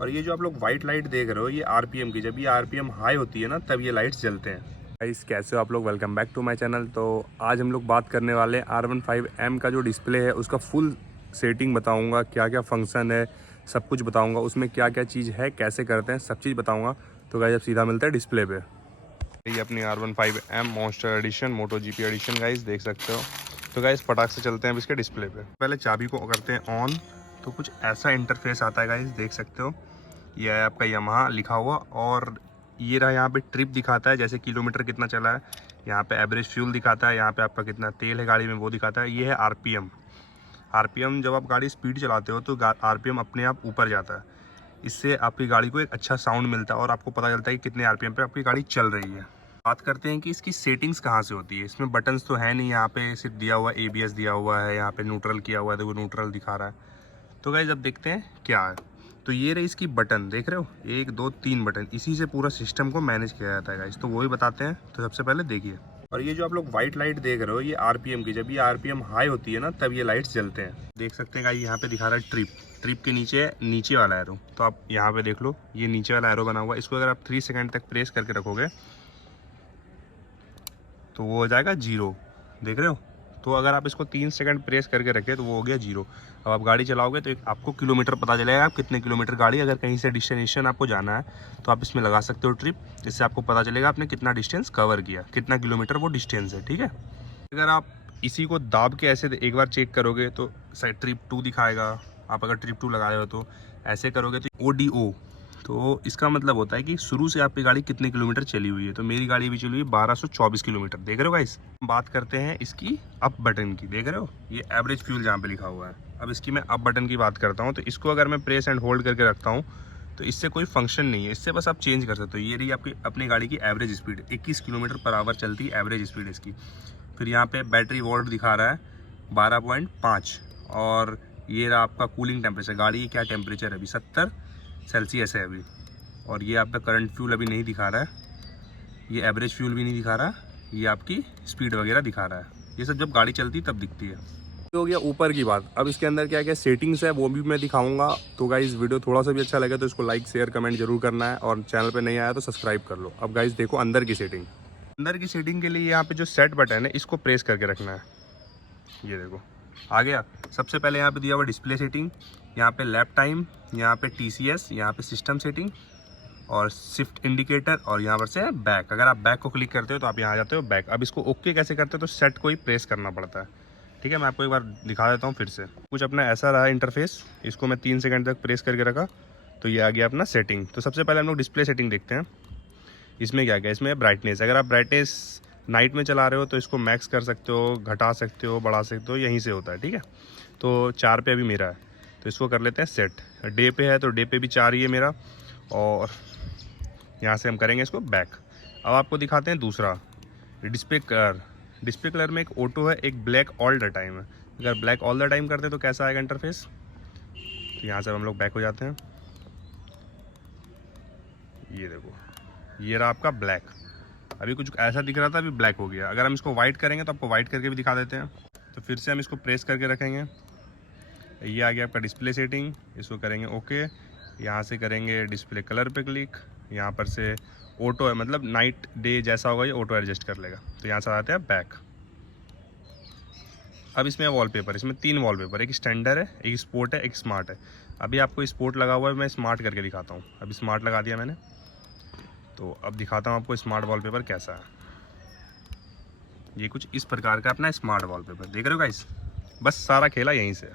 और ये जो आप लोग व्हाइट लाइट देख रहे हो ये आरपीएम की, जब ये आरपीएम हाई होती है ना तब ये लाइट्स जलते हैं। गाइस कैसे हो आप लोग, welcome back to my channel. तो आज हम लोग बात करने वाले हैं R15M का जो डिस्प्ले है उसका फुल सेटिंग बताऊंगा, क्या क्या फंक्शन है सब कुछ बताऊंगा, उसमें क्या क्या चीज़ है, कैसे करते हैं, सब चीज़ बताऊंगा। तो गाइस अब सीधा मिलता है डिस्प्ले पे। ये अपनी R15M मॉन्स्टर एडिशन, मोटो जीपी एडिशन गाइस देख सकते हो। तो गाइस फटाक से चलते हैं अब इसके डिस्प्ले पे। पहले चाबी को करते हैं ऑन, तो कुछ ऐसा इंटरफेस आता है गाइस, देख सकते हो। ये है आपका यामाहा लिखा हुआ, और ये रहा यहाँ पे ट्रिप दिखाता है, जैसे किलोमीटर कितना चला है। यहाँ पे एवरेज फ्यूल दिखाता है, यहाँ पे आपका कितना तेल है गाड़ी में वो दिखाता है। ये है आरपीएम। जब आप गाड़ी स्पीड चलाते हो तो आरपीएम अपने आप ऊपर जाता है। इससे आपकी गाड़ी को एक अच्छा साउंड मिलता है और आपको पता चलता है कि कितने आरपीएम पे आपकी गाड़ी चल रही है। बात करते हैं कि इसकी सेटिंग्स कहाँ से होती है। इसमें बटन्स तो है नहीं, यहाँ पे सिर्फ दिया हुआ एबीएस दिया हुआ है, यहाँ पे न्यूट्रल किया हुआ है, देखो न्यूट्रल दिखा रहा है। तो गाइस अब देखते हैं क्या है। तो ये रही इसकी बटन, देख रहे हो 1 2 3 बटन, इसी से पूरा सिस्टम को मैनेज किया जाता है गाइस। तो वही बताते हैं। तो सबसे पहले देखिए, और ये जो आप लोग व्हाइट लाइट देख रहे हो ये आरपीएम की, जब ये आरपीएम हाई होती है ना तब ये लाइट्स जलते हैं। देख सकते हैं गाइस यहाँ पे दिखा रहा है ट्रिप के नीचे वाला एरो। तो आप यहाँ पे देख लो, ये नीचे वाला एरो बना हुआ है, इसको अगर आप 3 सेकंड तक प्रेस करके रखोगे तो वो हो जाएगा 0, देख रहे हो। तो अगर आप इसको 3 सेकंड प्रेस करके रखें तो वो हो गया 0। अब आप गाड़ी चलाओगे तो आपको किलोमीटर पता चलेगा, आप कितने किलोमीटर गाड़ी, अगर कहीं से डेस्टिनेशन आपको जाना है तो आप इसमें लगा सकते हो ट्रिप। इससे आपको पता चलेगा आपने कितना डिस्टेंस कवर किया, कितना किलोमीटर वो डिस्टेंस है, ठीक है। अगर आप इसी को दाब के ऐसे एक बार चेक करोगे तो ट्रिप 2 दिखाएगा। आप अगर ट्रिप 2 लगाए हो तो ऐसे करोगे तो ODO, तो इसका मतलब होता है कि शुरू से आपकी गाड़ी कितने किलोमीटर चली हुई है। तो मेरी गाड़ी भी चली हुई है 1224 किलोमीटर, देख रहे हो गाइस। बात करते हैं इसकी अप बटन की, देख रहे हो ये एवरेज फ्यूल जहाँ पे लिखा हुआ है। अब इसकी मैं अप बटन की बात करता हूँ, तो इसको अगर मैं प्रेस एंड होल्ड करके रखता हूँ तो इससे कोई फंक्शन नहीं है, इससे बस आप चेंज कर सकते हो। ये रही आपकी अपनी गाड़ी की average speed, 21 kilometre per hour चलती है एवरेज स्पीड इसकी। फिर यहाँ पे बैटरी वोल्ट दिखा रहा है 12.5, और ये रहा आपका कूलिंग टेम्परेचर, गाड़ी की क्या टेम्परेचर है अभी 70 सेल्सियस है अभी। और ये आपका करंट फ्यूल अभी नहीं दिखा रहा है, ये एवरेज फ्यूल भी नहीं दिखा रहा, ये आपकी स्पीड वगैरह दिखा रहा है। ये सब जब गाड़ी चलती है तब दिखती है। हो गया ऊपर की बात। अब इसके अंदर क्या क्या सेटिंग्स है वो भी मैं दिखाऊंगा। तो गाइस वीडियो थोड़ा सा भी अच्छा लगे तो इसको लाइक शेयर कमेंट जरूर करना है, और चैनल पे नहीं आया तो सब्सक्राइब कर लो। अब गाइस देखो अंदर की सेटिंग। अंदर की सेटिंग के लिए यहाँ पे जो सेट बटन है इसको प्रेस करके रखना है, ये देखो आ गया। सबसे पहले यहाँ पे दिया हुआ डिस्प्ले सेटिंग, यहाँ पे लैप टाइम, यहाँ पे TCS, यहाँ पे सिस्टम सेटिंग और शिफ्ट इंडिकेटर, और यहाँ पर से बैक। अगर आप बैक को क्लिक करते हो तो आप यहाँ आ जाते हो बैक। अब इसको ओके कैसे करते हो, तो सेट को ही प्रेस करना पड़ता है, ठीक है। मैं आपको एक बार दिखा देता हूँ फिर से। कुछ अपना ऐसा रहा इंटरफेस, इसको मैं 3 सेकंड तक प्रेस करके रखा तो ये आ गया अपना सेटिंग। तो सबसे पहले हम लोग डिस्प्ले सेटिंग देखते हैं। इसमें क्या गया, इसमें ब्राइटनेस। अगर आप ब्राइटनेस नाइट में चला रहे हो तो इसको मैक्स कर सकते हो, घटा सकते हो, बढ़ा सकते हो, यहीं से होता है, ठीक है। तो 4 पे अभी मेरा है, तो इसको कर लेते हैं सेट। डे पे है तो डे पे भी 4 ही है मेरा, और यहाँ से हम करेंगे इसको बैक। अब आपको दिखाते हैं दूसरा डिस्प्ले कलर। डिस्प्ले कलर में एक ऑटो है, एक ब्लैक ऑल द टाइम है। अगर ब्लैक ऑल द टाइम करते हैं तो कैसा आएगा इंटरफेस। तो यहाँ से हम लोग बैक हो जाते हैं, ये देखो ये रहा आपका ब्लैक। अभी कुछ ऐसा दिख रहा था, अभी ब्लैक हो गया। अगर हम इसको वाइट करेंगे तो आपको वाइट करके भी दिखा देते हैं। तो फिर से हम इसको प्रेस करके रखेंगे, ये आ गया आपका डिस्प्ले सेटिंग। इसको करेंगे ओके, यहाँ से करेंगे डिस्प्ले कलर पे क्लिक, यहाँ पर से ऑटो है, मतलब नाइट डे जैसा होगा ये ऑटो एडजस्ट कर लेगा। तो यहाँ से आते हैं बैक। अब इसमें वॉलपेपर, इसमें 3 वॉलपेपर, एक स्टैंडर्ड है, एक स्पोर्ट है, एक स्मार्ट है। अभी आपको स्पोर्ट लगा हुआ है, मैं स्मार्ट करके दिखाता हूँ। अभी स्मार्ट लगा दिया मैंने, तो अब दिखाता हूँ आपको स्मार्ट वॉलपेपर कैसा है। ये कुछ इस प्रकार का अपना स्मार्ट वॉलपेपर, देख रहे हो गाइस। बस सारा खेला यहीं से।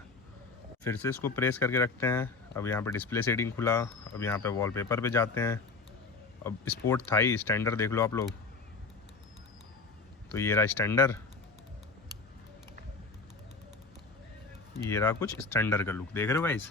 फिर से इसको प्रेस करके रखते हैं। अब यहाँ पे डिस्प्ले सेटिंग खुला, अब यहाँ पे वॉलपेपर पे जाते हैं। अब स्पोर्ट था ही, स्टैंडर्ड देख लो आप लोग। तो ये रहा स्टैंडर्ड, ये रहा कुछ स्टैंडर्ड का लुक, देख रहे हो गाइस।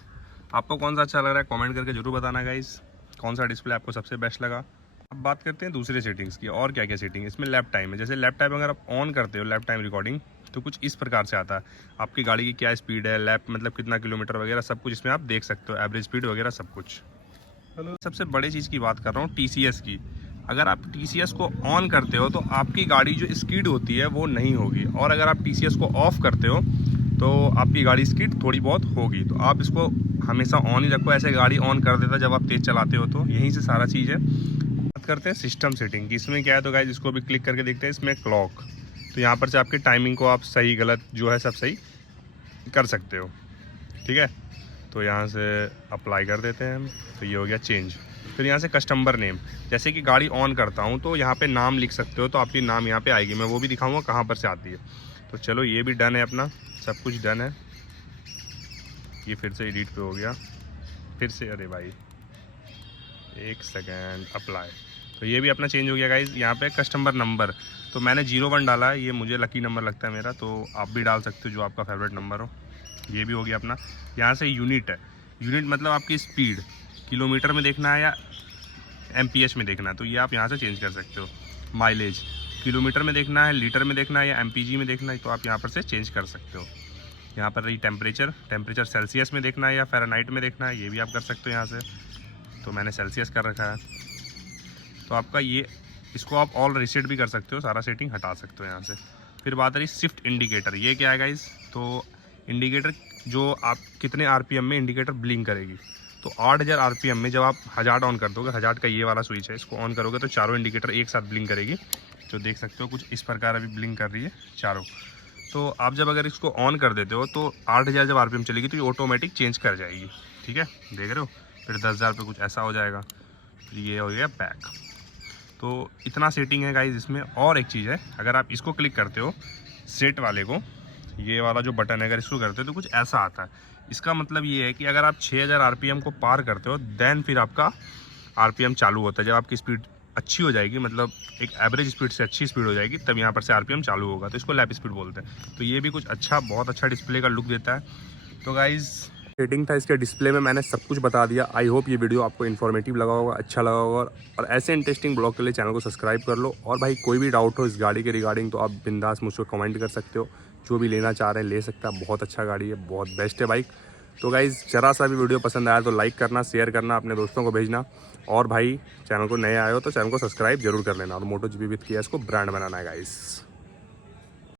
आपको कौन सा अच्छा लग रहा है कमेंट करके जरूर बताना गाइस, कौन सा डिस्प्ले आपको सबसे बेस्ट लगा। अब बात करते हैं दूसरे सेटिंग्स की, और क्या क्या सेटिंग। इसमें लैप टाइम है। जैसे लैप टाइम अगर आप ऑन करते हो, लैप टाइम रिकॉर्डिंग, तो कुछ इस प्रकार से आता है। आपकी गाड़ी की क्या स्पीड है, लैप मतलब कितना किलोमीटर वगैरह सब कुछ इसमें आप देख सकते हो, एवरेज स्पीड वगैरह सब कुछ। सबसे बड़ी चीज़ की बात कर रहा हूँ TCS की। अगर आप TCS को ऑन करते हो तो आपकी गाड़ी जो स्पीड होती है वो नहीं होगी, और अगर आप TCS को ऑफ़ करते हो तो आपकी गाड़ी स्पीड थोड़ी बहुत होगी। तो आप इसको हमेशा ऑन ही रखो, ऐसे गाड़ी ऑन कर देता जब आप तेज़ चलाते हो। तो यहीं से सारा चीज़ है। बात करते हैं सिस्टम सेटिंग की, इसमें क्या है तो गाइस इसको भी क्लिक करके देखते हैं। इसमें क्लॉक, तो यहाँ पर से आपकी टाइमिंग को आप सही गलत जो है सब सही कर सकते हो, ठीक है। तो यहाँ से अप्लाई कर देते हैं हम, तो ये हो गया चेंज। फिर यहाँ से कस्टमर नेम, जैसे कि गाड़ी ऑन करता हूँ तो यहाँ पे नाम लिख सकते हो, तो आपकी नाम यहाँ पे आएगी, मैं वो भी दिखाऊंगा कहाँ पर से आती है। तो चलो ये भी डन है, अपना सब कुछ डन है। ये फिर से एडिट पे हो गया, फिर से, अरे भाई एक सेकेंड, अप्लाई। तो ये भी अपना चेंज हो गया गाइज। यहाँ पे कस्टमर नंबर, तो मैंने 01 डाला है, ये मुझे लकी नंबर लगता है मेरा, तो आप भी डाल सकते हो जो आपका फेवरेट नंबर हो। ये भी हो गया अपना। यहाँ से यूनिट है, यूनिट मतलब आपकी स्पीड, किलोमीटर में देखना है या MPH में देखना है, तो ये आप यहाँ से चेंज कर सकते हो। माइलेज, किलोमीटर में देखना है, लीटर में देखना है या MPG में देखना है, तो आप यहाँ पर से चेंज कर सकते हो। यहाँ पर रही टेम्परेचर, टेम्परेचर सेल्सियस में देखना है या फ़ारेनहाइट में देखना है, ये भी आप कर सकते हो यहाँ से। तो मैंने सेल्सियस कर रखा है। तो आपका ये, इसको आप ऑल रीसेट भी कर सकते हो, सारा सेटिंग हटा सकते हो यहाँ से। फिर बात रही शिफ्ट इंडिकेटर, ये क्या है गाइस, तो इंडिकेटर जो आप कितने RPM में इंडिकेटर ब्लिंक करेगी। तो 8000 RPM में जब आप हजार्ड ऑन कर दोगे, हजार्ड का ये वाला स्विच है, इसको ऑन करोगे तो चारों इंडिकेटर एक साथ ब्लिंक करेगी। तो देख सकते हो कुछ इस प्रकार अभी ब्लिंक कर रही है चारों। तो आप जब अगर इसको ऑन कर देते हो तो 8000 जब RPM चलेगी तो ये ऑटोमेटिक चेंज कर जाएगी, ठीक है, देख रहे हो। फिर 10,000 पे कुछ ऐसा हो जाएगा। फिर ये हो गया बैक। तो इतना सेटिंग है गाइज इसमें। और एक चीज़ है, अगर आप इसको क्लिक करते हो सेट वाले को, ये वाला जो बटन है, अगर इसको करते हो तो कुछ ऐसा आता है। इसका मतलब ये है कि अगर आप 6000 RPM को पार करते हो देन फिर आपका RPM चालू होता है। जब आपकी स्पीड अच्छी हो जाएगी, मतलब एक एवरेज स्पीड से अच्छी स्पीड हो जाएगी, तब यहाँ पर से RPM चालू होगा, तो इसको लैप स्पीड बोलते हैं। तो ये भी कुछ अच्छा, बहुत अच्छा डिस्प्ले का लुक देता है। तो गाइज़ सेटिंग था इसके डिस्प्ले में, मैंने सब कुछ बता दिया। आई होप ये वीडियो आपको इन्फॉर्मेटिव लगा होगा, अच्छा लगा होगा। और ऐसे इंटरेस्टिंग ब्लॉग के लिए चैनल को सब्सक्राइब कर लो। और भाई कोई भी डाउट हो इस गाड़ी के रिगार्डिंग तो आप बिंदास मुझको कमेंट कर सकते हो। जो भी लेना चाह रहे हैं ले सकता है, बहुत अच्छा गाड़ी है, बहुत बेस्ट है बाइक। तो गाइज़ जरा सा भी वीडियो पसंद आया तो लाइक करना, शेयर करना, अपने दोस्तों को भेजना। और भाई चैनल को नए आए हो तो चैनल को सब्सक्राइब जरूर कर लेना। और MotoGP विद किया इसको ब्रांड बनाना है गाइज़।